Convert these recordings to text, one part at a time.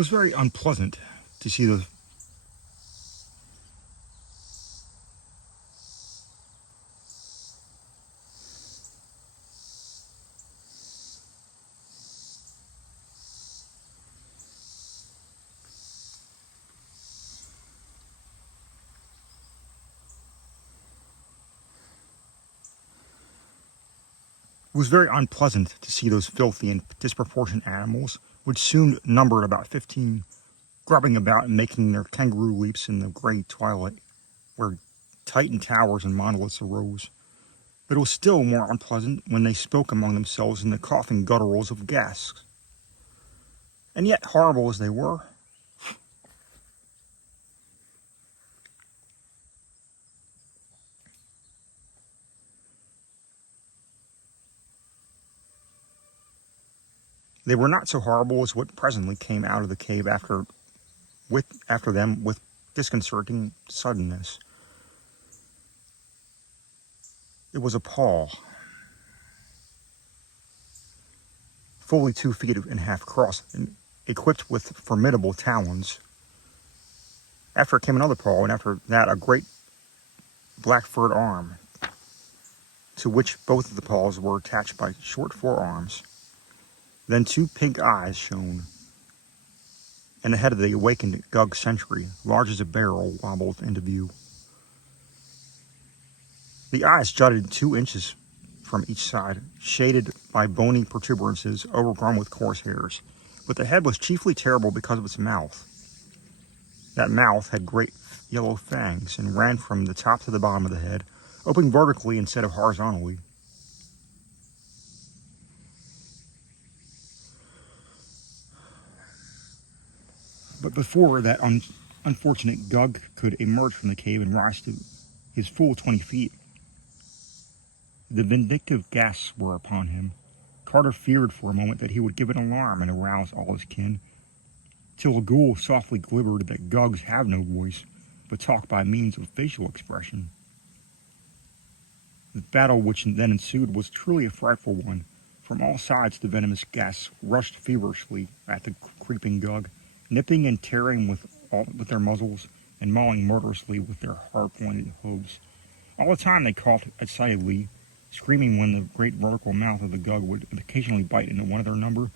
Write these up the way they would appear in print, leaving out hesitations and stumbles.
was very unpleasant to see those. It was very unpleasant to see those filthy and disproportionate animals, which soon numbered about 15, grubbing about and making their kangaroo leaps in the gray twilight, where titan towers and monoliths arose. But it was still more unpleasant when they spoke among themselves in the coughing gutturals of gasps. And yet, horrible as they were, they were not so horrible as what presently came out of the cave after them with disconcerting suddenness. It was a paw, fully 2 feet and a half across, and equipped with formidable talons. After it came another paw, and after that a great black furred arm, to which both of the paws were attached by short forearms. Then 2 pink eyes shone, and the head of the awakened Gug sentry, large as a barrel, wobbled into view. The eyes jutted 2 inches from each side, shaded by bony protuberances overgrown with coarse hairs, but the head was chiefly terrible because of its mouth. That mouth had great yellow fangs and ran from the top to the bottom of the head, opening vertically instead of horizontally. But before that unfortunate Gug could emerge from the cave and rise to his full 20 feet, the vindictive gasps were upon him. Carter feared for a moment that he would give an alarm and arouse all his kin, till a ghoul softly gibbered that Gugs have no voice, but talk by means of facial expression. The battle which then ensued was truly a frightful one. From all sides the venomous gasps rushed feverishly at the creeping Gug, nipping and tearing with their muzzles and mauling murderously with their hard-pointed hooves. All the time they coughed excitedly, screaming when the great vertical mouth of the Gug would occasionally bite into one of their number,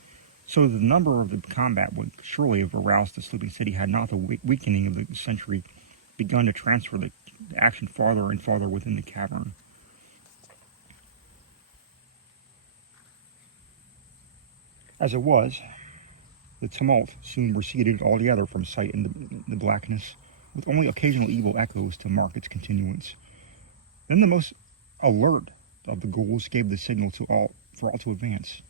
so that the number of the combat would surely have aroused the sleeping city had not the weakening of the sentry begun to transfer the action farther and farther within the cavern. As it was, the tumult soon receded altogether from sight in the blackness, with only occasional evil echoes to mark its continuance. Then the most alert of the ghouls gave the signal for all to advance,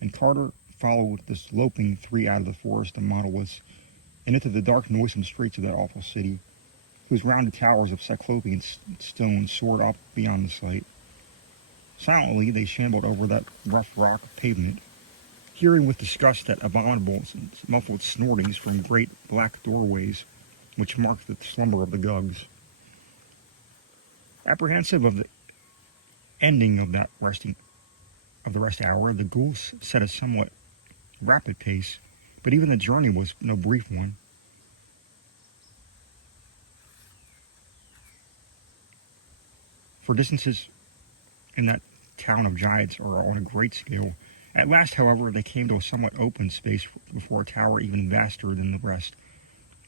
and Carter followed the sloping 3 out of the forest of monoliths and into the dark, noisome streets of that awful city, whose rounded towers of cyclopean stone soared up beyond the sight. Silently they shambled over that rough rock pavement, hearing with disgust that abominable muffled snortings from great black doorways which marked the slumber of the Gugs. Apprehensive of the ending of the rest hour, the ghouls set a somewhat rapid pace, but even the journey was no brief one. For distances in that town of giants are on a great scale. At last, however, they came to a somewhat open space before a tower even vaster than the rest,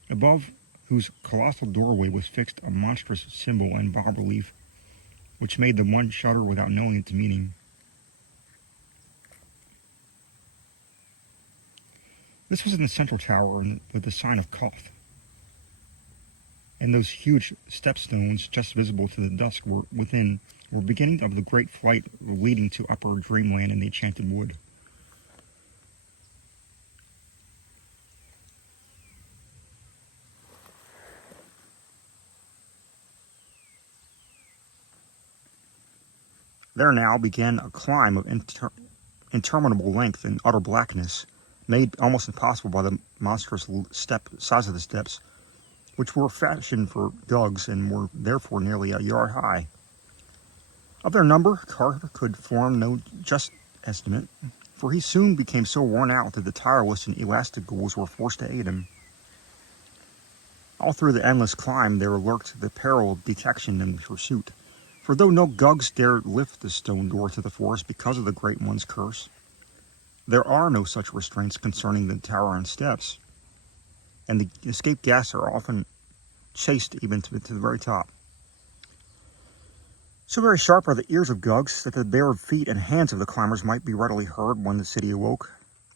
above whose colossal doorway was fixed a monstrous symbol in bas-relief, which made the one shudder without knowing its meaning. This was in the central tower with the sign of Kadath, and those huge stepstones just visible to the dusk were beginning of the great flight leading to upper dreamland in the enchanted wood. There now began a climb of interminable length and utter blackness, made almost impossible by the monstrous size of the steps, which were fashioned for Gugs and were therefore nearly a yard high. Of their number, Carter could form no just estimate, for he soon became so worn out that the tireless and elastic ghouls were forced to aid him. All through the endless climb there lurked the peril of detection and pursuit, for though no Gugs dared lift the stone door to the forest because of the Great One's curse, there are no such restraints concerning the tower and steps, and the escaped guests are often chased even to the very top. So very sharp are the ears of Gugs that the bare feet and hands of the climbers might be readily heard when the city awoke,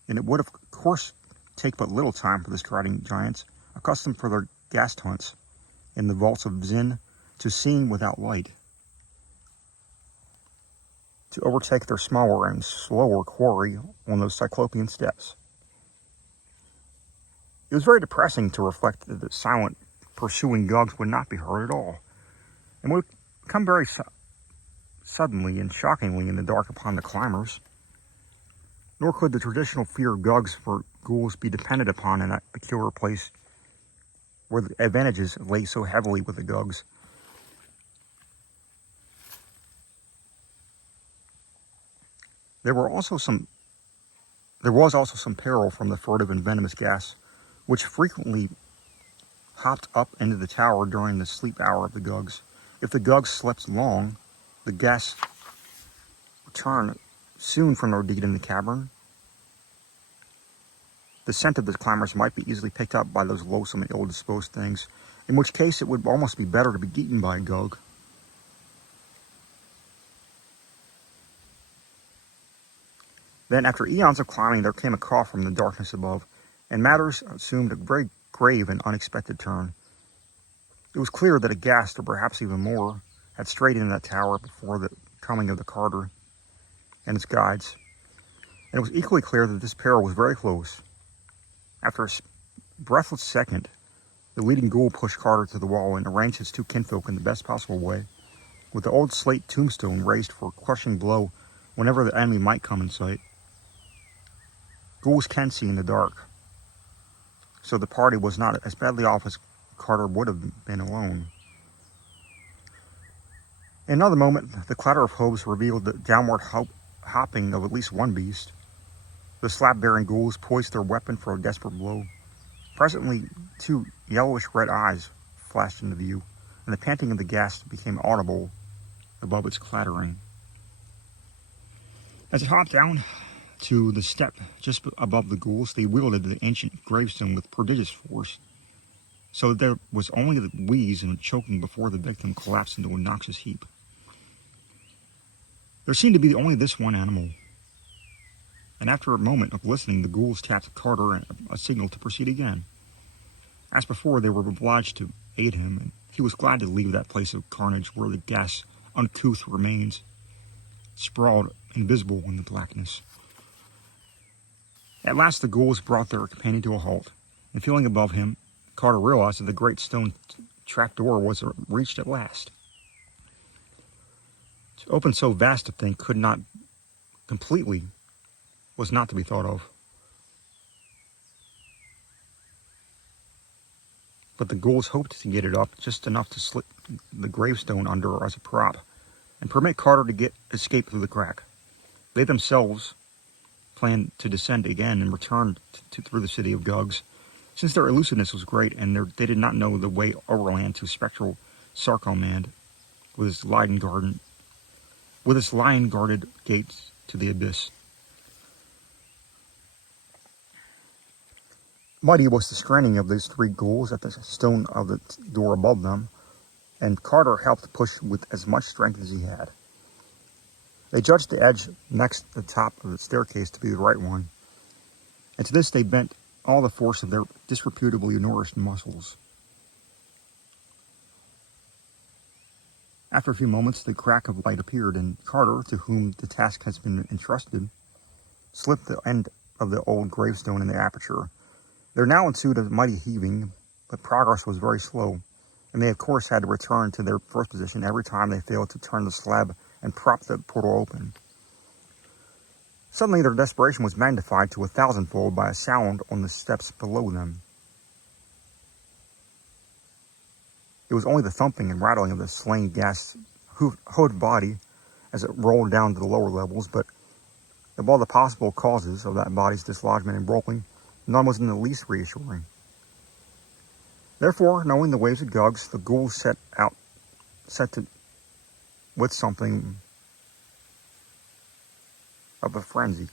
and it would of course take but little time for the striding giants, accustomed for their ghast hunts in the vaults of Zin, to seeing without light, to overtake their smaller and slower quarry on those cyclopean steps. It was very depressing to reflect that the silent, pursuing Gugs would not be heard at all, and would come very suddenly and shockingly in the dark upon the climbers. Nor could the traditional fear of Gugs for ghouls be depended upon in that peculiar place where the advantages lay so heavily with the Gugs. There was also some peril from the furtive and venomous gas, which frequently hopped up into the tower during the sleep hour of the Gugs. If the Gugs slept long, the gas returned soon from their deed in the cavern. The scent of the climbers might be easily picked up by those loathsome and ill-disposed things, in which case it would almost be better to be eaten by a Gug. Then, after eons of climbing, there came a call from the darkness above, and matters assumed a very grave and unexpected turn. It was clear that a ghast, or perhaps even more, had strayed into that tower before the coming of the carter and its guides, and it was equally clear that this peril was very close. After a breathless second, the leading ghoul pushed Carter to the wall and arranged his two kinfolk in the best possible way, with the old slate tombstone raised for a crushing blow whenever the enemy might come in sight. Ghouls can see in the dark, so the party was not as badly off as Carter would have been alone. In another moment, the clatter of hooves revealed the downward hopping of at least one beast. The slab-bearing ghouls poised their weapon for a desperate blow. Presently, two yellowish-red eyes flashed into view, and the panting of the ghast became audible above its clattering. As it hopped down to the step just above the ghouls, they wielded the ancient gravestone with prodigious force, so that there was only the wheeze and choking before the victim collapsed into a noxious heap. There seemed to be only this one animal, and after a moment of listening, the ghouls tapped Carter a signal to proceed again. As before, they were obliged to aid him, and he was glad to leave that place of carnage where the ghast's uncouth remains sprawled invisible in the blackness. At last the ghouls brought their companion to a halt, and feeling above him, Carter realized that the great stone trapdoor was reached at last. To open so vast a thing could not completely was not to be thought of. But the ghouls hoped to get it up just enough to slip the gravestone under as a prop, and permit Carter to escape through the crack. They themselves planned to descend again and return through the city of Gugs, since their elusiveness was great and they did not know the way overland to spectral Sarkomand with its lion-guarded gates to the abyss. Mighty was the straining of these three ghouls at the stone of the door above them, and Carter helped push with as much strength as he had. They judged the edge next the top of the staircase to be the right one, and to this they bent all the force of their disreputably nourished muscles. After a few moments, the crack of light appeared, and Carter, to whom the task has been entrusted, slipped the end of the old gravestone in the aperture. There now ensued a mighty heaving, but progress was very slow, and they of course had to return to their first position every time they failed to turn the slab and prop the portal open. Suddenly their desperation was magnified to 1,000-fold by a sound on the steps below them. It was only the thumping and rattling of the slain ghast's hooved body as it rolled down to the lower levels, but Of all the possible causes of that body's dislodgement and broken, none was in the least reassuring. Therefore, knowing the ways of Gugs, the ghouls set to with something of a frenzy.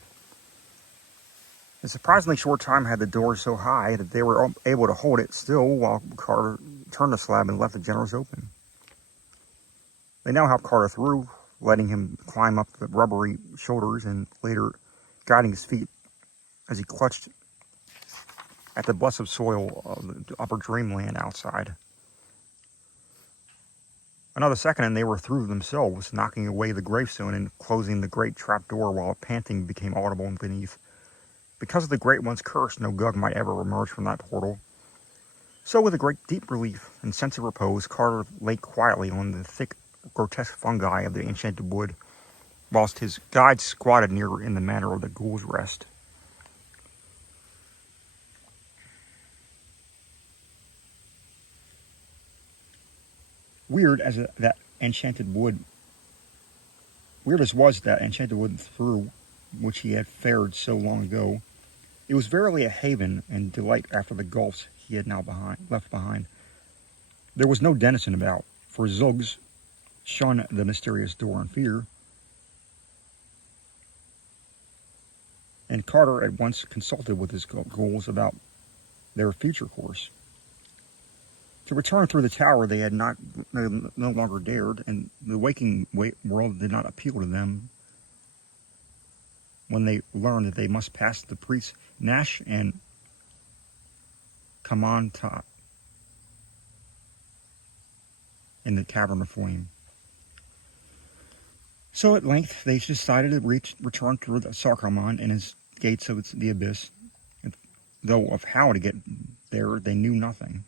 In a surprisingly short time had the door so high that they were able to hold it still while Carter turned the slab and left the generals open. They now helped Carter through, letting him climb up the rubbery shoulders and later guiding his feet as he clutched at the blessed soil of the upper dreamland outside. Another second and they were through themselves, knocking away the gravestone and closing the great trap door while panting became audible beneath. Because of the Great One's curse, no Gug might ever emerge from that portal. So with a great deep relief and sense of repose, Carter lay quietly on the thick, grotesque fungi of the enchanted wood, whilst his guide squatted near in the manner of the ghoul's rest. Weird as that enchanted wood through which he had fared so long ago, it was verily a haven and delight after the gulfs he had now left behind. There was no denizen about, for Zugs shunned the mysterious door in fear, and Carter at once consulted with his ghouls about their future course. To return through the tower they had no longer dared, and the waking world did not appeal to them when they learned that they must pass the priests Nash and Kamanta in the Cavern of Flame. So at length they decided to return through the Sarkamon and his gates of the abyss, though of how to get there they knew nothing.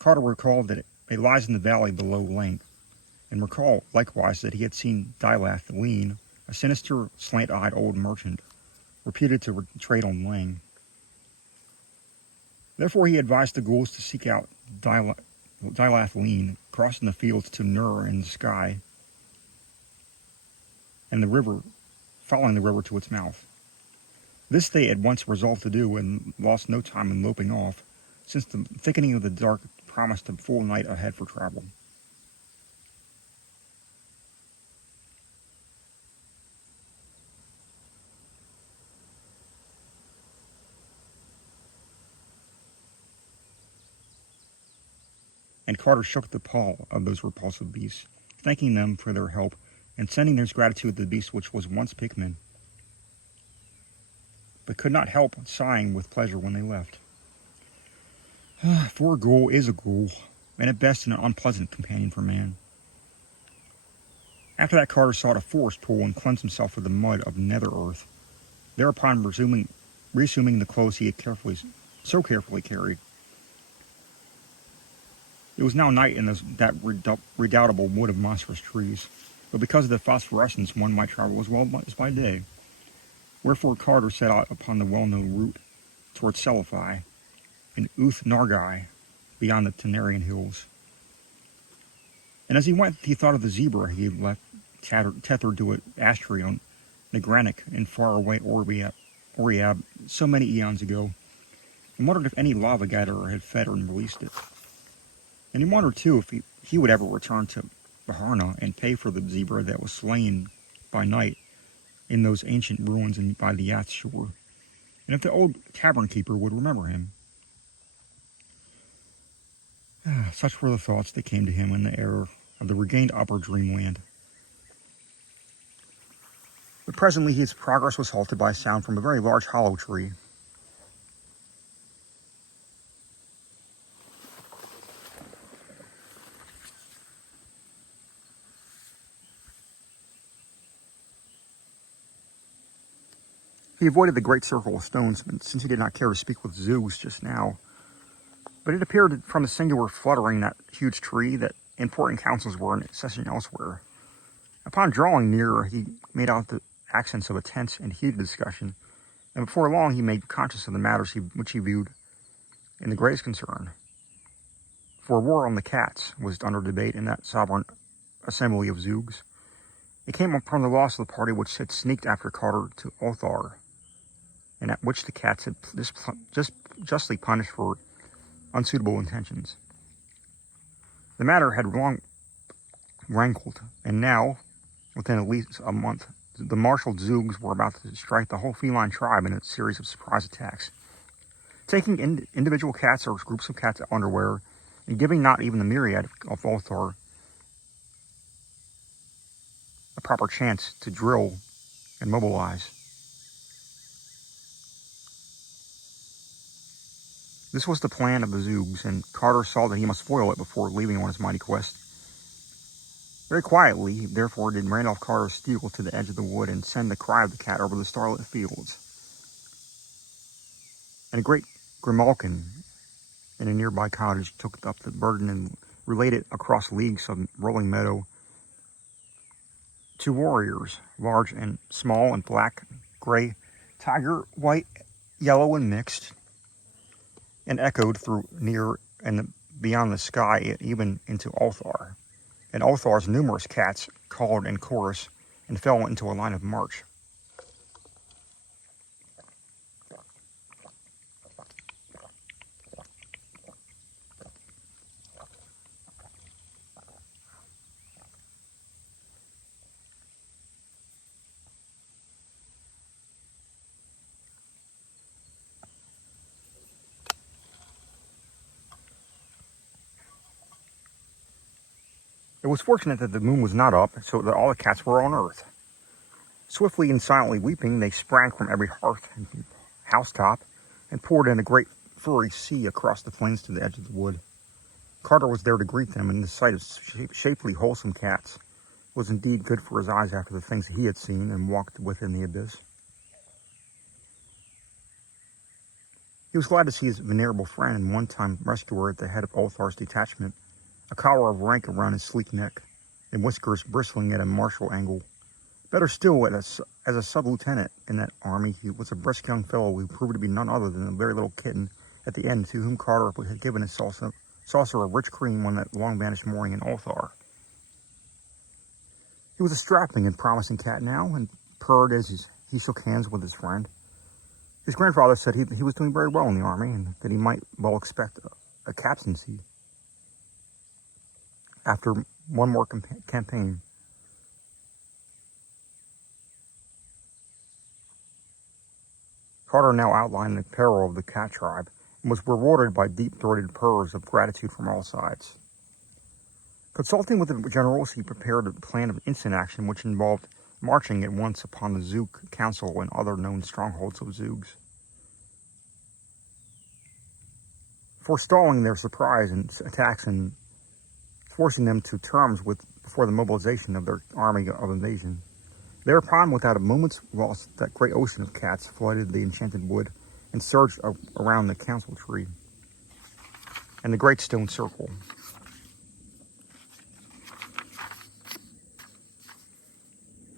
Carter recalled that it lies in the valley below Lank, and recalled likewise that he had seen Dilath Lean, a sinister, slant-eyed old merchant, reputed to trade on Lang. Therefore he advised the ghouls to seek out Dilath Lean, crossing the fields to Nur in the sky, and the river, following the river to its mouth. This they at once resolved to do, and lost no time in loping off, since the thickening of the dark promised a full night ahead for travel. And Carter shook the paw of those repulsive beasts, thanking them for their help, and sending his gratitude to the beast which was once Pikmin, but could not help sighing with pleasure when they left. For a ghoul is a ghoul, and at best an unpleasant companion for man. After that Carter sought a forest pool and cleansed himself with the mud of nether earth, thereupon resuming the clothes he had so carefully carried. It was now night in that redoubtable wood of monstrous trees, but because of the phosphorescence one might travel as well as by day. Wherefore Carter set out upon the well-known route towards Seliphi and Uth Nargai, beyond the Tenarian hills. And as he went, he thought of the zebra he had left tethered to an ash tree on Nagranic in faraway Oriab so many eons ago, and wondered if any lava gatherer had fed and released it. And he wondered, too, if he would ever return to Baharna and pay for the zebra that was slain by night in those ancient ruins and by the Yath's shore, and if the old tavern keeper would remember him. Such were the thoughts that came to him in the air of the regained upper dreamland. But presently his progress was halted by a sound from a very large hollow tree. He avoided the great circle of stones, since he did not care to speak with Zeus just now. But it appeared from the singular fluttering that huge tree that important councils were in session elsewhere. Upon drawing nearer, he made out the accents of a tense and heated discussion, and before long he made conscious of the matters which he viewed in the greatest concern. For war on the cats was under debate in that sovereign assembly of Zoogs, It came from the loss of the party which had sneaked after Carter to Othar, and at which the cats had just justly punished for unsuitable intentions. The matter had long rankled, and now, within at least a month, the marshaled Zoogs were about to strike the whole feline tribe in a series of surprise attacks, taking individual cats or groups of cats underwear, and giving not even the myriad of Othar a proper chance to drill and mobilize. This was the plan of the Zoogs, and Carter saw that he must foil it before leaving on his mighty quest. Very quietly, therefore, did Randolph Carter steal to the edge of the wood and send the cry of the cat over the starlit fields. And a great grimalkin in a nearby cottage took up the burden and relayed it across leagues of rolling meadow to warriors, large and small and black, gray, tiger, white, yellow, and mixed, and echoed through near and beyond the sky, even into Othar. And Othar's numerous cats called in chorus and fell into a line of march. It was fortunate that the moon was not up, so that all the cats were on earth. Swiftly and silently weeping, they sprang from every hearth and housetop and poured in a great furry sea across the plains to the edge of the wood. Carter was there to greet them, and the sight of shapely, wholesome cats was indeed good for his eyes after the things he had seen and walked within the abyss. He was glad to see his venerable friend and one-time rescuer at the head of Othar's detachment, a collar of rank around his sleek neck, and whiskers bristling at a martial angle. Better still, as a sub-lieutenant in that army, he was a brisk young fellow who proved to be none other than a very little kitten at the end to whom Carter had given a saucer of rich cream on that long-vanished morning in Othar. He was a strapping and promising cat now, and purred as he shook hands with his friend. His grandfather said he was doing very well in the army, and that he might well expect a captaincy after one more campaign. Carter now outlined the peril of the cat tribe and was rewarded by deep-throated purrs of gratitude from all sides. Consulting with the generals, he prepared a plan of instant action which involved marching at once upon the Zoog Council and other known strongholds of Zoogs, forestalling their surprise and attacks and forcing them to terms before the mobilization of their army of invasion. Thereupon, without a moment's loss, that great ocean of cats flooded the enchanted wood and surged around the council tree and the great stone circle.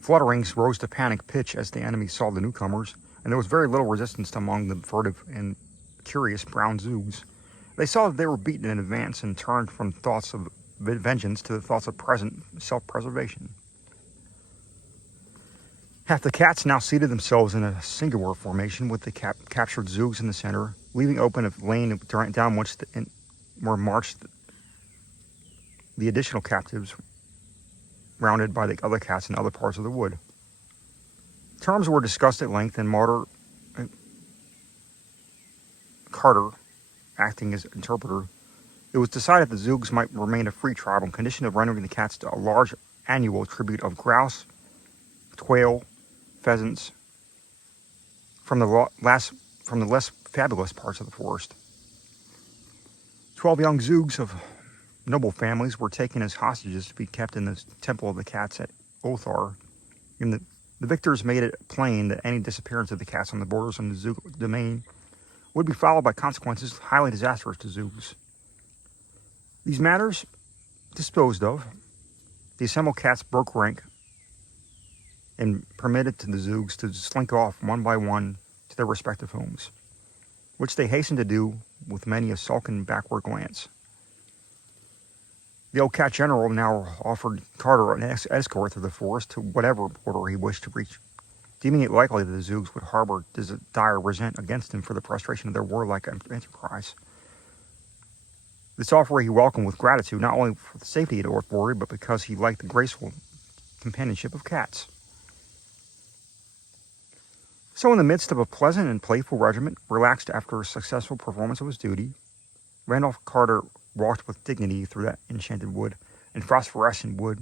Flutterings rose to panic pitch as the enemy saw the newcomers, and there was very little resistance among the furtive and curious brown Zoogs. They saw that they were beaten in advance and turned from thoughts of vengeance to the thoughts of present self-preservation. Half the cats now seated themselves in a singular formation with the captured Zoogs in the center, leaving open a lane down which were marched the additional captives, rounded by the other cats in other parts of the wood. Terms were discussed at length, and Carter, acting as interpreter, it was decided the Zoogs might remain a free tribe on condition of rendering the cats a large annual tribute of grouse, quail, pheasants from the less fabulous parts of the forest. 12 young Zoogs of noble families were taken as hostages to be kept in the temple of the cats at Othar, and the victors made it plain that any disappearance of the cats on the borders of the Zoog domain would be followed by consequences highly disastrous to Zoogs. These matters disposed of, the assembled cats broke rank and permitted to the Zoogs to slink off one by one to their respective homes, which they hastened to do with many a sullen backward glance. The old cat general now offered Carter an escort through the forest to whatever border he wished to reach, deeming it likely that the Zoogs would harbor dire resent against him for the frustration of their warlike enterprise. This offer he welcomed with gratitude, not only for the safety it afforded, but because he liked the graceful companionship of cats. So in the midst of a pleasant and playful regiment, relaxed after a successful performance of his duty, Randolph Carter walked with dignity through that enchanted wood and phosphorescent wood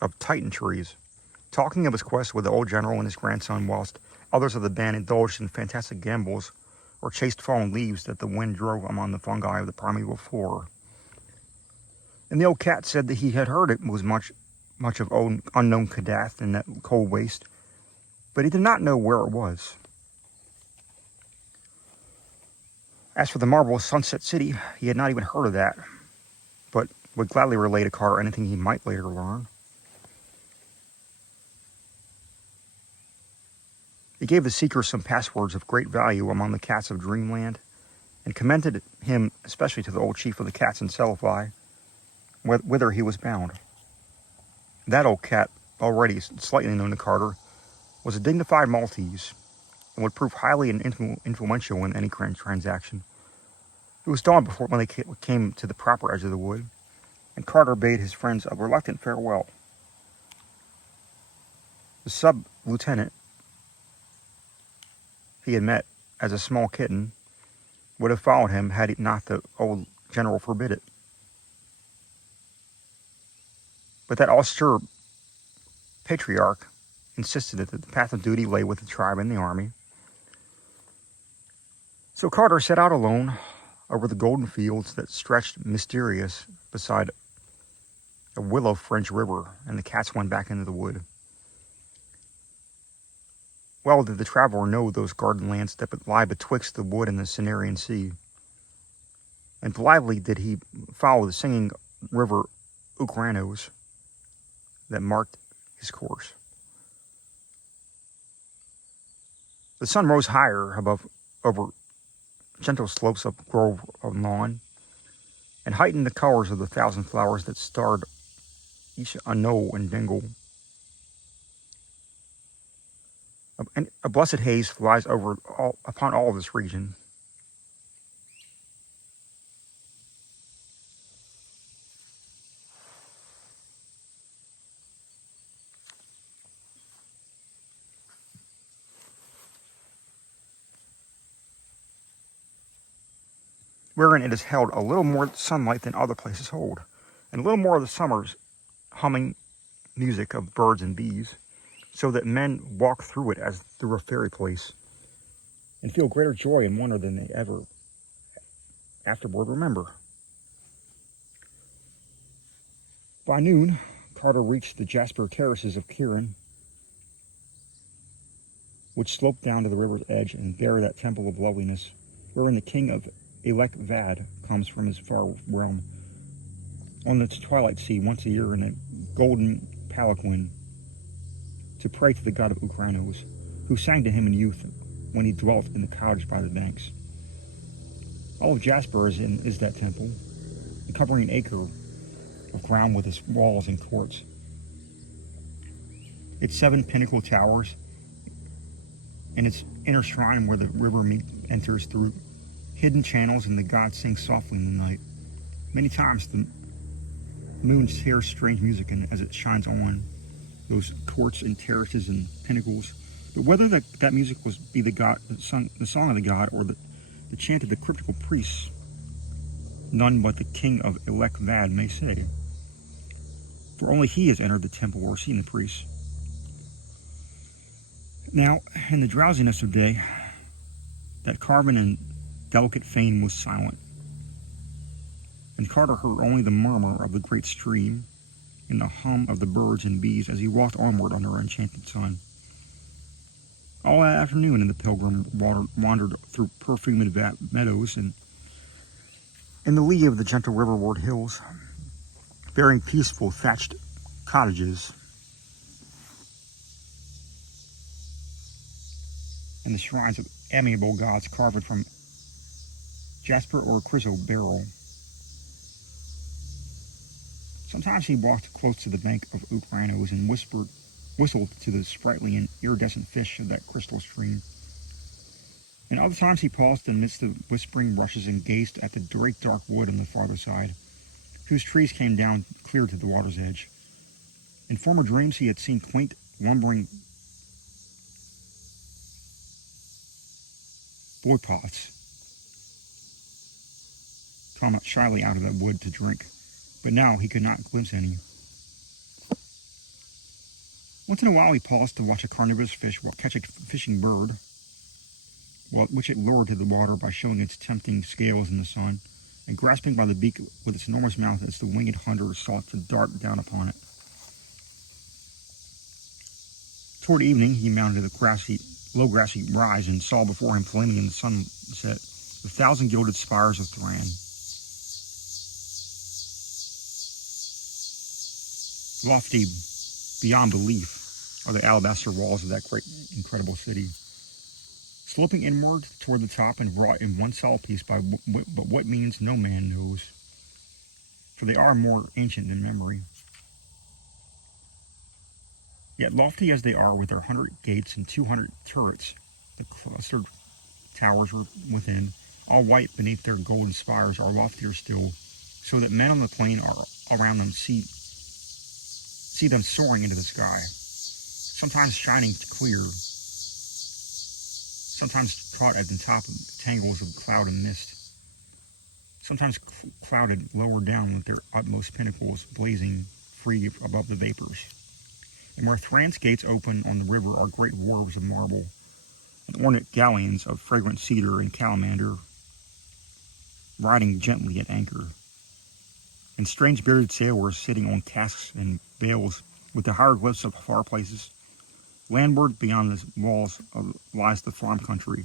of Titan trees, talking of his quest with the old general and his grandson, whilst others of the band indulged in fantastic gambols or chased fallen leaves that the wind drove among the fungi of the primeval floor. And the old cat said that he had heard it was much of old unknown Kadath in that cold waste, but he did not know where it was. As for the marvelous Sunset City, he had not even heard of that, but would gladly relay to Carter anything he might later learn. He gave the seeker some passwords of great value among the cats of Dreamland, and commended him especially to the old chief of the cats in Celify, whither he was bound. That old cat, already slightly known to Carter, was a dignified Maltese, and would prove highly influential in any transaction. It was dawn before when they came to the proper edge of the wood, and Carter bade his friends a reluctant farewell. The sub-lieutenant he had met as a small kitten would have followed him had not the old general forbid it. But that austere patriarch insisted that the path of duty lay with the tribe and the army. So Carter set out alone over the golden fields that stretched mysterious beside a willow fringed river, and the cats went back into the wood. Well did the traveler know those garden lands that lie betwixt the wood and the Cenarian Sea, and blithely did he follow the singing river Ukranos that marked his course. The sun rose higher over gentle slopes of grove of lawn, and heightened the colors of the thousand flowers that starred each a knoll and dingle. And a blessed haze flies upon all this region. Wherein it has held a little more sunlight than other places hold, and a little more of the summer's humming music of birds and bees, so that men walk through it as through a fairy place, and feel greater joy and wonder than they ever afterward remember. By noon, Carter reached the jasper terraces of Kieran, which sloped down to the river's edge and bear that temple of loveliness, wherein the king of Elec Vad comes from his far realm on the twilight sea once a year in a golden palanquin to pray to the god of Ukrainos, who sang to him in youth when he dwelt in the cottage by the banks. All of Jasper is that temple, covering an acre of ground with its walls and courts. Its 7 pinnacle towers, and its inner shrine where the river enters through hidden channels, and the god sings softly in the night. Many times the moon hears strange music as it shines on those courts and terraces and pinnacles. But whether that music be the song of the god, or the chant of the cryptical priests, none but the king of Elec Vad may say, for only he has entered the temple or seen the priests. Now, in the drowsiness of day, that carven and delicate fane was silent, and Carter heard only the murmur of the great stream and the hum of the birds and bees as he walked onward under an enchanted sun. All that afternoon the pilgrim wandered through perfumed meadows and in the lee of the gentle riverward hills, bearing peaceful thatched cottages and the shrines of amiable gods carved from jasper or chrysoberyl. Sometimes he walked close to the bank of oak rhinos and whistled to the sprightly and iridescent fish of that crystal stream. And other times he paused amidst the whispering rushes and gazed at the great dark wood on the farther side, whose trees came down clear to the water's edge. In former dreams he had seen quaint, lumbering boypots come shyly out of that wood to drink, but now he could not glimpse any. Once in a while he paused to watch a carnivorous fish catch a fishing bird, which it lured to the water by showing its tempting scales in the sun, and grasping by the beak with its enormous mouth as the winged hunter sought to dart down upon it. Toward evening he mounted the low grassy rise and saw before him flaming in the sunset the 1,000 gilded spires of Thran. Lofty beyond belief are the alabaster walls of that great, incredible city, sloping inward toward the top and wrought in one solid piece by but what means no man knows, for they are more ancient than memory. Yet lofty as they are, with their 100 gates and 200 turrets, the clustered towers within, all white beneath their golden spires, are loftier still, so that men on the plain around them see them soaring into the sky, sometimes shining clear, sometimes caught at the top of tangles of cloud and mist, sometimes clouded lower down with their utmost pinnacles blazing free above the vapors. And where Thran's gates open on the river are great wharves of marble, and ornate galleons of fragrant cedar and calamander, riding gently at anchor, and strange bearded sailors sitting on casks and bales with the hieroglyphs of far places. Landward beyond the walls lies the farm country,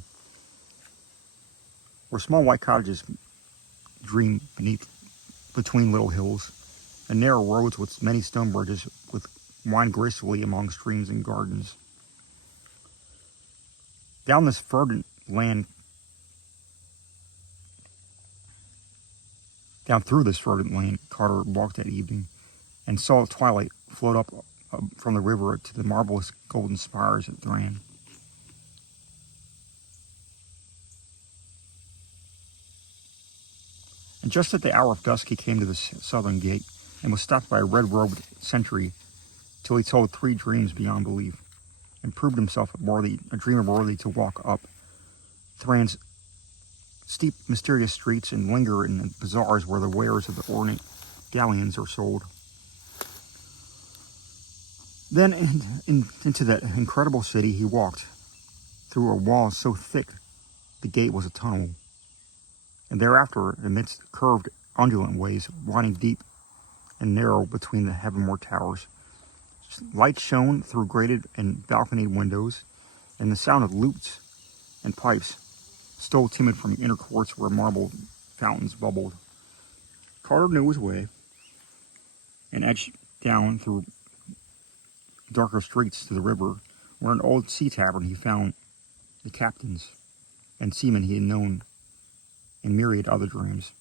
where small white cottages dream between little hills, and narrow roads with many stone bridges wind gracefully among streams and gardens. Down this verdant land, Carter walked that evening, and saw twilight float up from the river to the marvelous golden spires at Thran. And just at the hour of dusk he came to the southern gate, and was stopped by a red-robed sentry till he told 3 dreams beyond belief, and proved himself a dreamer worthy to walk up Thran's steep, mysterious streets and linger in the bazaars where the wares of the ornate galleons are sold. Then into that incredible city he walked, through a wall so thick the gate was a tunnel, and thereafter amidst curved, undulant ways, winding deep and narrow between the heavenward towers. Light shone through grated and balconied windows, and the sound of lutes and pipes stole timid from inner courts where marble fountains bubbled. Carter knew his way, and edged down through darker streets to the river, where an old sea tavern he found the captains and seamen he had known in myriad other dreams.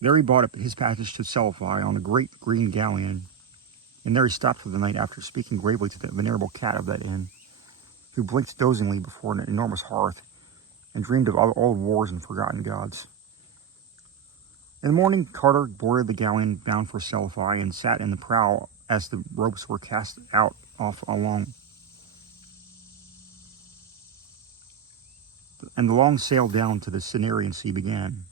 There he bought his passage to Selfie on a great green galleon, and there he stopped for the night after speaking gravely to the venerable cat of that inn, who blinked dozingly before an enormous hearth and dreamed of old wars and forgotten gods. In the morning, Carter boarded the galleon bound for Selfie and sat in the prow as the ropes were cast out off along, and the long sail down to the Cimmerian Sea began.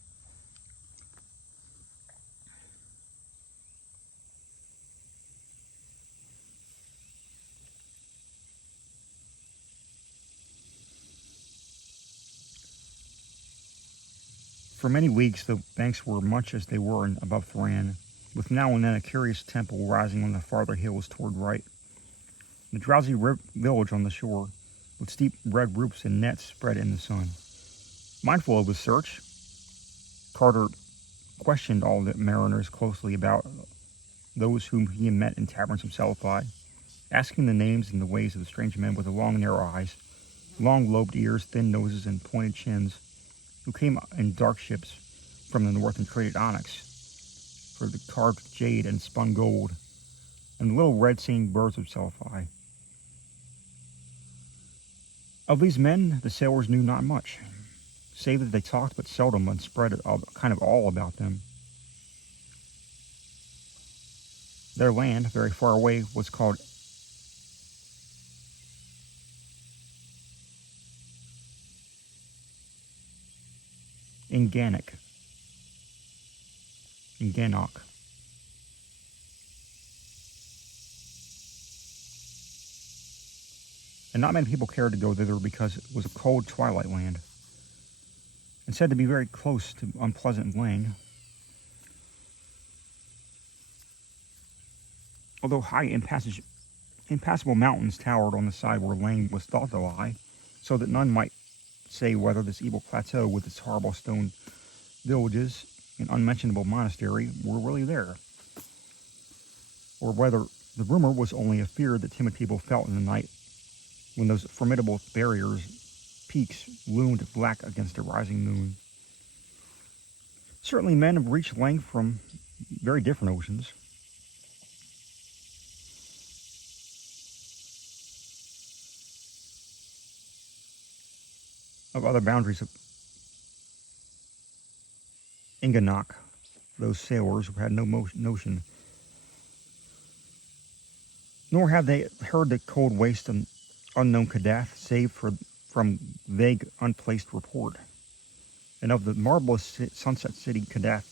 For many leagues the banks were much as they were above Thran, with now and then a curious temple rising on the farther hills toward right. The drowsy village on the shore, with steep red roofs and nets spread in the sun. Mindful of his search, Carter questioned all the mariners closely about those whom he had met in taverns of Selfie, asking the names and the ways of the strange men with the long narrow eyes, long lobed ears, thin noses, and pointed chins, who came in dark ships from the north and traded onyx for the carved jade and spun gold, and little red-singing birds of Selphie. Of these men, the sailors knew not much, save that they talked but seldom and spread a kind of all about them. Their land, very far away, was called Inganok. And not many people cared to go thither because it was a cold twilight land, and said to be very close to unpleasant Lang. Although high impassable mountains towered on the side where Lang was thought to lie, so that none might say whether this evil plateau with its horrible stone villages and unmentionable monastery were really there, or whether the rumor was only a fear that timid people felt in the night when those formidable peaks loomed black against a rising moon. Certainly men have reached Lang from very different oceans. Of other boundaries of Inganok, those sailors had no notion, nor have they heard the cold waste and unknown Kadath, save from vague, unplaced report. And of the marvelous sunset city Kadath,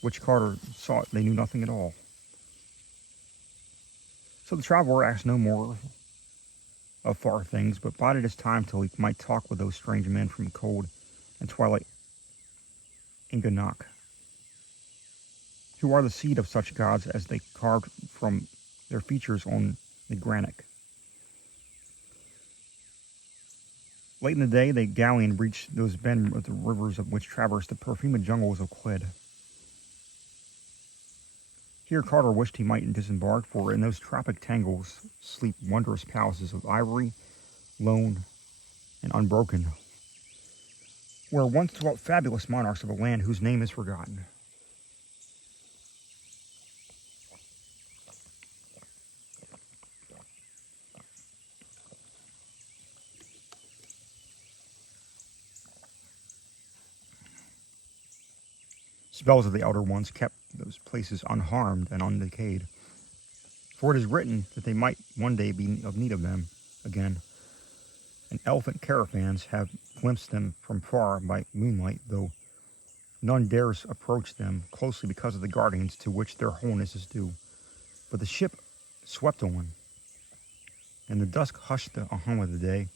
which Carter saw, they knew nothing at all. So the traveler asked no more of far things, but bided his time till he might talk with those strange men from cold and twilight Inganok, who are the seed of such gods as they carved from their features on the granite. Late in the day, the galleon reached those bend of the rivers of which traversed the perfumed jungles of Clyd. Here Carter wished he might disembark, for in those tropic tangles sleep wondrous palaces of ivory, lone, and unbroken, where once dwelt fabulous monarchs of a land whose name is forgotten. Spells of the Elder Ones kept those places unharmed and undecayed, for it is written that they might one day be of need of them again, and elephant caravans have glimpsed them from far by moonlight, though none dares approach them closely because of the guardians to which their wholeness is due. But the ship swept on, and the dusk hushed the hum of the day,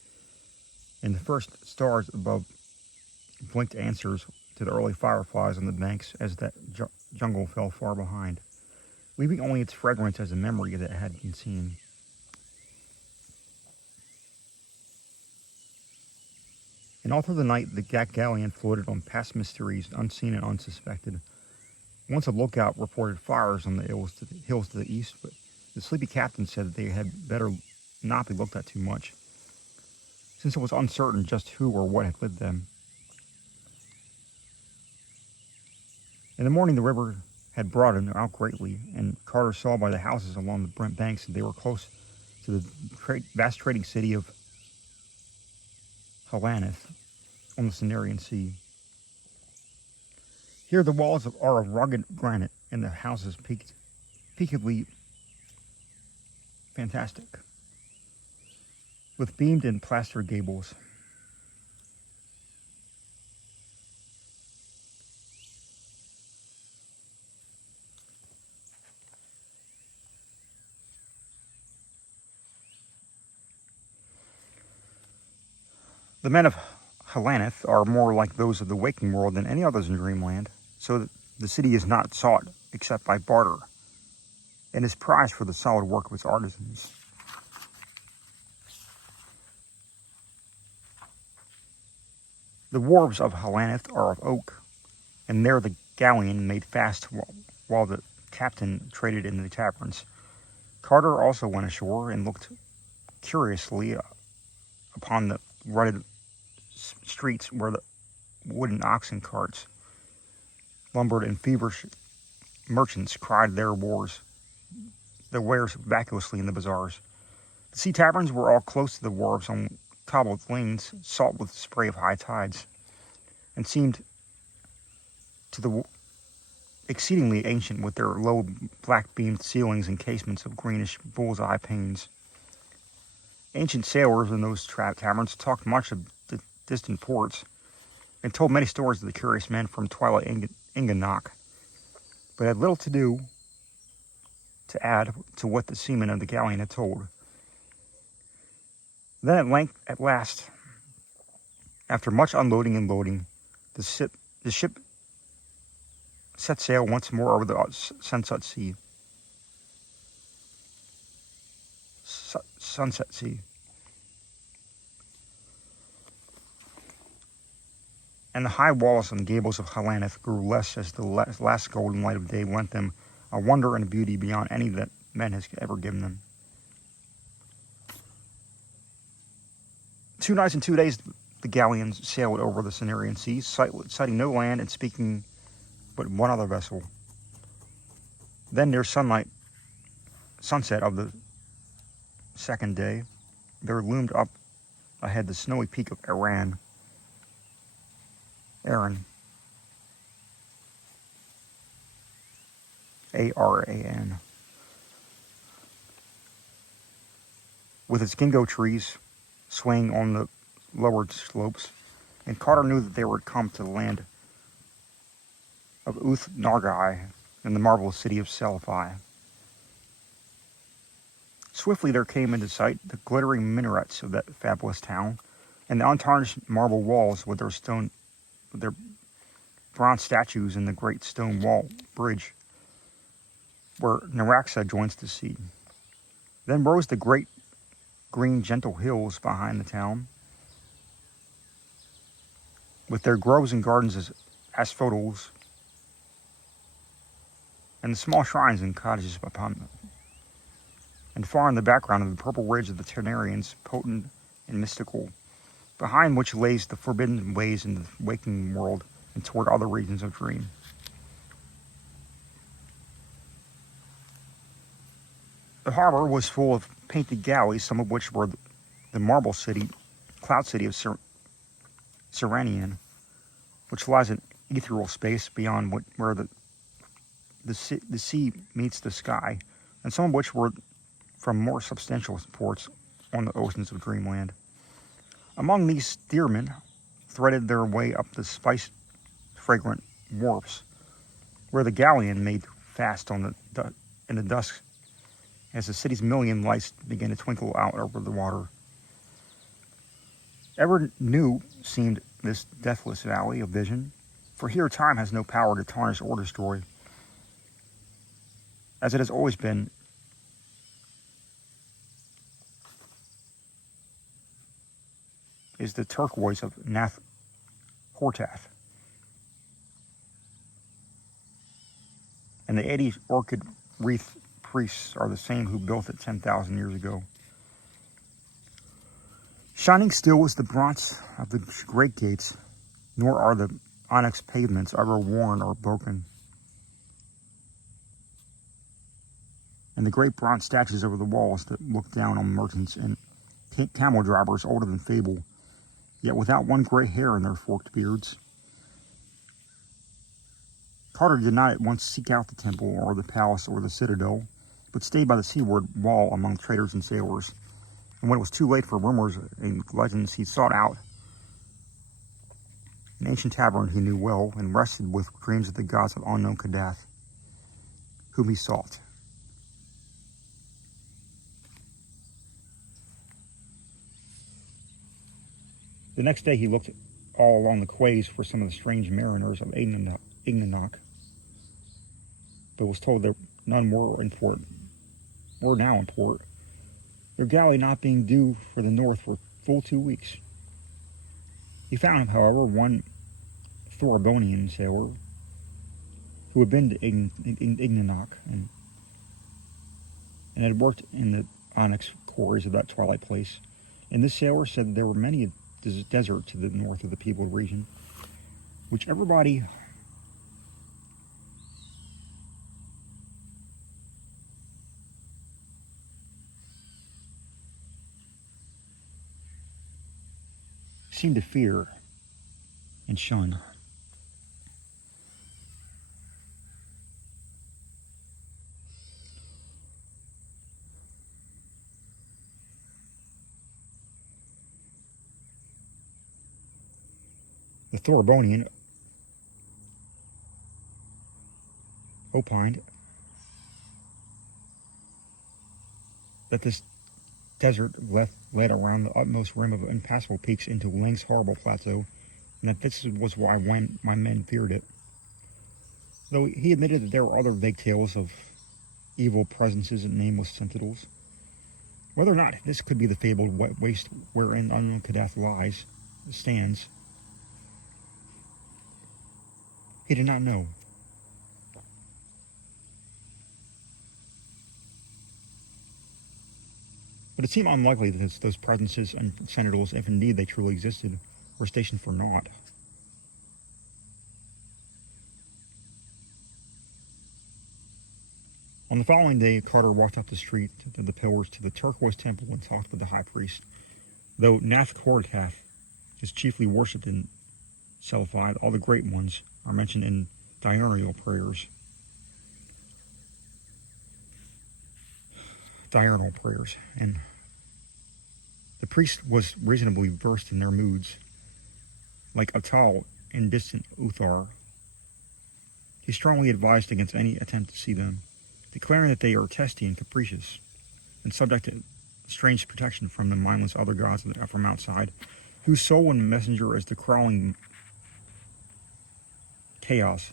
and the first stars above blinked answers to the early fireflies on the banks as that jungle fell far behind, leaving only its fragrance as a memory that had been seen. And all through the night, the galleon floated on past mysteries, unseen and unsuspected. Once a lookout reported fires on the hills to the east, but the sleepy captain said that they had better not be looked at too much, since it was uncertain just who or what had lit them. In the morning, the river had broadened out greatly, and Carter saw by the houses along the Brent banks that they were close to the vast trading city of Kadath on the Cenarian Sea. Here the walls are of rugged granite, and the houses peakedly fantastic, with beamed and plastered gables. The men of Kadath are more like those of the waking world than any others in dreamland, so that the city is not sought except by barter, and is prized for the solid work of its artisans. The wharves of Kadath are of oak, and there the galleon made fast while the captain traded in the taverns. Carter also went ashore and looked curiously upon the rutted streets where the wooden oxen carts lumbered and feverish merchants cried their wares vacuously in the bazaars. The sea taverns were all close to the wharves on cobbled lanes, salt with the spray of high tides, and seemed to the exceedingly ancient with their low black-beamed ceilings and casements of greenish bull's-eye panes. Ancient sailors in those taverns talked much of the distant ports and told many stories of the curious men from twilight Inganock, but had little to do to add to what the seamen of the galleon had told. Then at last, after much unloading and loading, the ship set sail once more over the Sunset Sea. Sunset Sea. And the high walls and gables of Hellanath grew less as the last golden light of day lent them a wonder and a beauty beyond any that men has ever given them. 2 nights and 2 days the galleons sailed over the Cenarian seas, sighting no land and speaking but one other vessel. Then near sunset of the second day, there loomed up ahead the snowy peak of Aran. A-R-A-N. With its ginkgo trees swaying on the lowered slopes, and Carter knew that they were come to the land of Uth Nargai and the marvelous city of Seliphi. Swiftly there came into sight the glittering minarets of that fabulous town, and the untarnished marble walls with their bronze statues and the great stone wall bridge where Naraxa joins the sea. Then rose the great green gentle hills behind the town, with their groves and gardens as asphodels, and the small shrines and cottages upon them. And far in the background of the purple ridge of the Ternarians, potent and mystical, behind which lays the forbidden ways in the waking world and toward other regions of dream. The harbor was full of painted galleys, some of which were the marble city, cloud city of Seranian, which lies in ethereal space beyond where the sea meets the sky, and some of which were from more substantial ports on the oceans of dreamland. Among these steermen threaded their way up the spice-fragrant wharfs, where the galleon made fast in the dusk as the city's million lights began to twinkle out over the water. Ever new seemed this deathless valley of vision, for here time has no power to tarnish or destroy. As it has always been, is the turquoise of Nath Hortath, and the 80 orchid wreath priests are the same who built it 10,000 years ago. Shining still is the bronze of the great gates, nor are the onyx pavements ever worn or broken. And the great bronze statues over the walls that look down on merchants and camel drivers older than fable, yet without one gray hair in their forked beards. Carter did not at once seek out the temple or the palace or the citadel, but stayed by the seaward wall among traders and sailors. And when it was too late for rumors and legends, he sought out an ancient tavern he knew well and rested with dreams of the gods of unknown Kadath, whom he sought. The next day he looked all along the quays for some of the strange mariners of Inganock, but was told that none were now in port, their galley not being due for the north for full 2 weeks. He found, however, one Thorabonian sailor who had been to Inganock and had worked in the onyx quarries of that twilight place, and this sailor said there were many desert to the north of the peopled region, which everybody seemed to fear and shun. The Thorbonian opined that this desert led around the utmost rim of impassable peaks into Ling's horrible plateau, and that this was why my men feared it. Though he admitted that there were other vague tales of evil presences and nameless sentinels. Whether or not this could be the fabled waste wherein unknown Kadath stands, he did not know. But it seemed unlikely that those presences and sentinels, if indeed they truly existed, were stationed for naught. On the following day, Carter walked up the street to the pillars to the turquoise temple and talked with the high priest. Though Kadath is chiefly worshipped in Selphie, all the great ones are mentioned in diurnal prayers. And the priest was reasonably versed in their moods. Like Atal in distant Uthar, he strongly advised against any attempt to see them, declaring that they are testy and capricious, and subject to strange protection from the mindless other gods from outside, whose soul and messenger is the crawling chaos,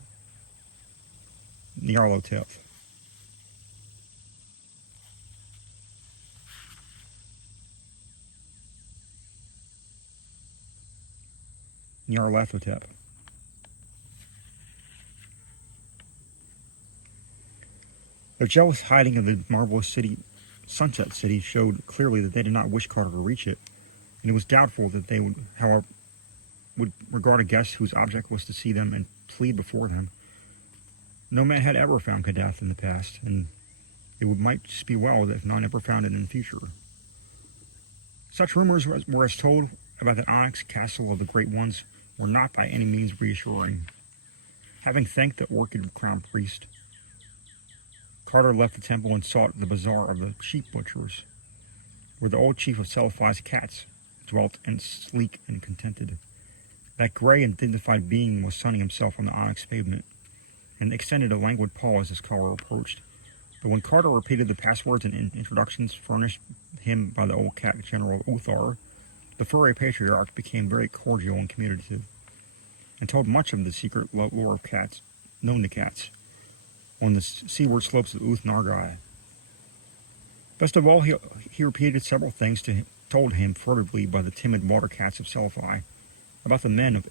Nyarlathotep. Nyarlathotep. Their jealous hiding of the marvelous Sunset City showed clearly that they did not wish Carter to reach it, and it was doubtful that they would, however, would regard a guest whose object was to see them and plead before them. No man had ever found Kadath in the past, and it might just be well if none ever found it in the future. Such rumors were as told about the onyx castle of the Great Ones were not by any means reassuring. Having thanked the orchid crown priest, Carter left the temple and sought the bazaar of the sheep butchers, where the old chief of Selphie's cats dwelt and sleek and contented. That gray and dignified being was sunning himself on the onyx pavement, and extended a languid paw as his caller approached. But when Carter repeated the passwords and introductions furnished him by the old cat general Uthar, the furry patriarch became very cordial and communicative, and told much of the secret lore of cats, known to cats, on the seaward slopes of Uth-Nargai. Best of all, he repeated several things told him furtively by the timid water cats of Selphie about the men of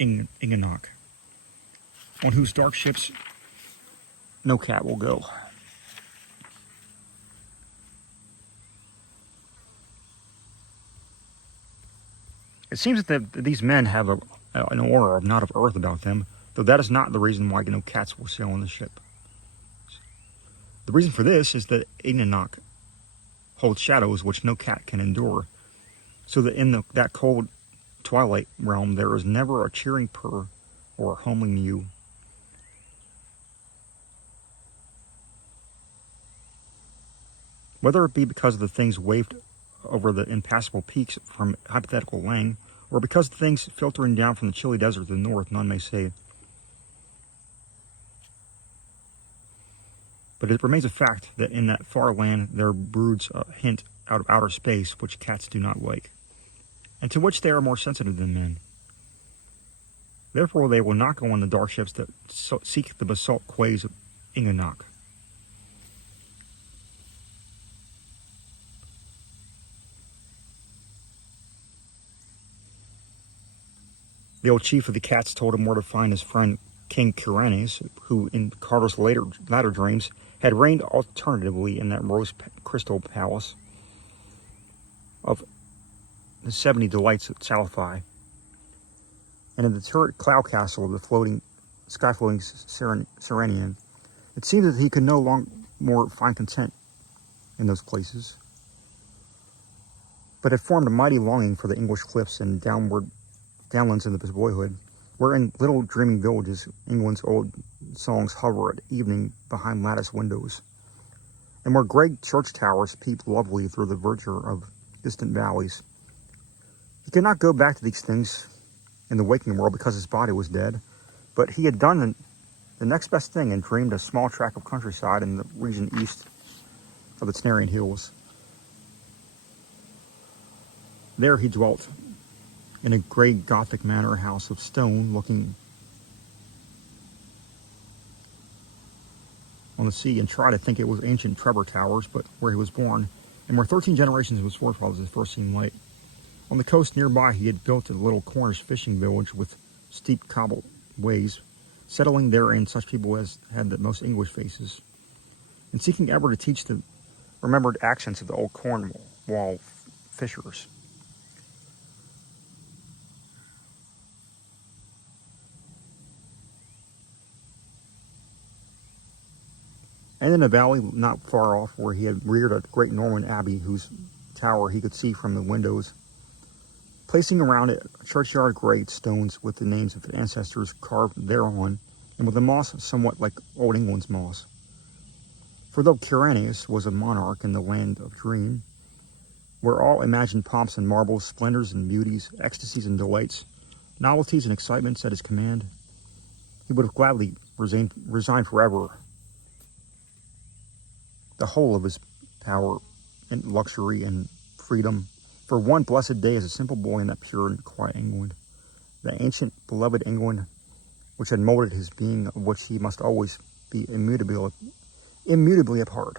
Inganok, on whose dark ships no cat will go. It seems that these men have an aura of not of earth about them, though that is not the reason why no cats will sail on the ship. The reason for this is that Inganok holds shadows which no cat can endure, so that in that cold twilight realm there is never a cheering purr or a homely mew. Whether it be because of the things waved over the impassable peaks from hypothetical Lang, or because of things filtering down from the chilly desert to the north, none may say. But it remains a fact that in that far land there broods a hint out of outer space which cats do not like, and to which they are more sensitive than men. Therefore they will not go on the dark ships that seek the basalt quays of Inganok. The old chief of the cats told him where to find his friend King Kuranes, who in Carter's latter dreams had reigned alternatively in that rose crystal palace of the 70 delights at Salafai, and in the turret cloud castle of the sky-floating Serenian, it seemed that he could no more find content in those places, but had formed a mighty longing for the English cliffs and downlands of his boyhood, where in little dreaming villages England's old songs hover at evening behind lattice windows, and where great church towers peep lovely through the verdure of distant valleys. He could not go back to these things in the waking world because his body was dead, but he had done the next best thing and dreamed a small tract of countryside in the region east of the Cenarian Hills. There he dwelt in a grey Gothic manor house of stone looking on the sea, and tried to think it was ancient Trevor Towers, but where he was born, and where 13 generations of his forefathers had first seen light. On the coast nearby, he had built a little Cornish fishing village with steep cobble ways, settling therein such people as had the most English faces, and seeking ever to teach the remembered accents of the old Cornwall fishers. And in a valley not far off, where he had reared a great Norman abbey whose tower he could see from the windows, placing around it churchyard gravestones with the names of ancestors carved thereon, and with a moss somewhat like Old England's moss. For though Kyrenius was a monarch in the land of dream, where all imagined pomps and marvels, splendors and beauties, ecstasies and delights, novelties and excitements at his command, he would have gladly resigned forever the whole of his power and luxury and freedom for one blessed day as a simple boy in that pure and quiet England, the ancient beloved England which had molded his being, of which he must always be immutably a part.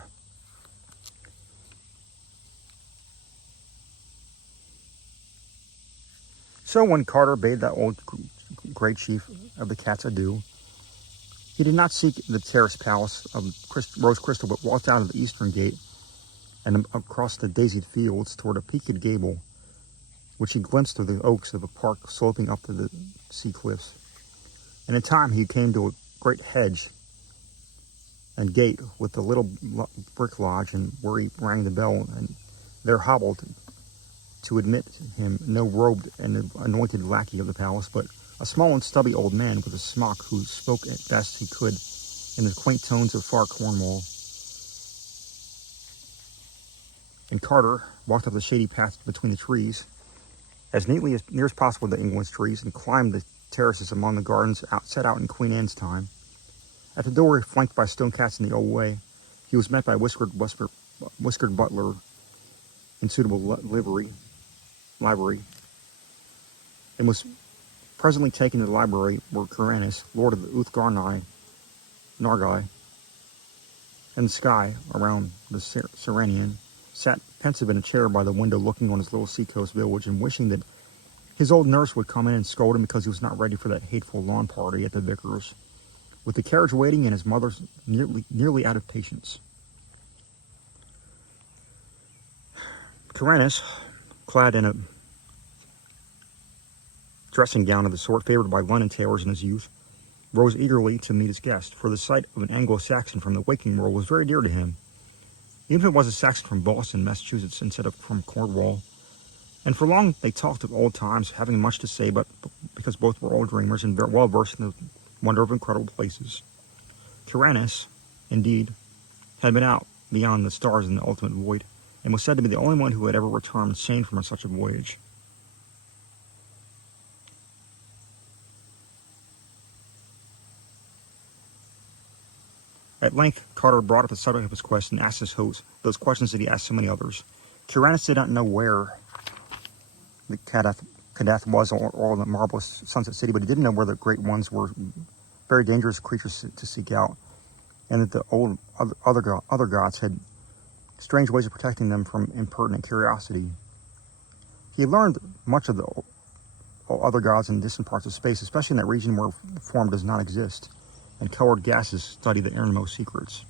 So when Carter bade that old great chief of the cats adieu, he did not seek the terrace palace of rose crystal, but walked out of the eastern gate and across the daisied fields toward a peaked gable, which he glimpsed through the oaks of a park sloping up to the sea cliffs. And in time he came to a great hedge and gate with a little brick lodge, and where he rang the bell, and there hobbled to admit him no robed and anointed lackey of the palace, but a small and stubby old man with a smock, who spoke as best he could in the quaint tones of far Cornwall. And Carter walked up the shady path between the trees, as neatly as near as possible to England's trees, and climbed the terraces among the gardens set out in Queen Anne's time. At the door, flanked by stone cats in the old way, he was met by a whiskered butler in suitable livery, and was presently taken to the library where Kyrenius, lord of the Nargai, and the sky around the Serenian, sat pensive in a chair by the window, looking on his little seacoast village and wishing that his old nurse would come in and scold him because he was not ready for that hateful lawn party at the vicar's, with the carriage waiting and his mother nearly out of patience. Kyrenius, clad in a dressing gown of the sort favored by London tailors in his youth, rose eagerly to meet his guest, for the sight of an Anglo-Saxon from the waking world was very dear to him, even if it was a Saxon from Boston, Massachusetts, instead of from Cornwall. And for long they talked of old times, having much to say, but because both were old dreamers and well versed in the wonder of incredible places. Kyrenius, indeed, had been out beyond the stars in the ultimate void, and was said to be the only one who had ever returned sane from such a voyage. At length, Carter brought up the subject of his quest and asked his host those questions that he asked so many others. Kyrenius did not know where the Kadath was, or the marvelous Sunset City, but he did know where the great ones were very dangerous creatures to seek out, and that the old other gods had strange ways of protecting them from impertinent curiosity. He learned much of the other gods in distant parts of space, especially in that region where form does not exist, and colored gases study the innermost secrets.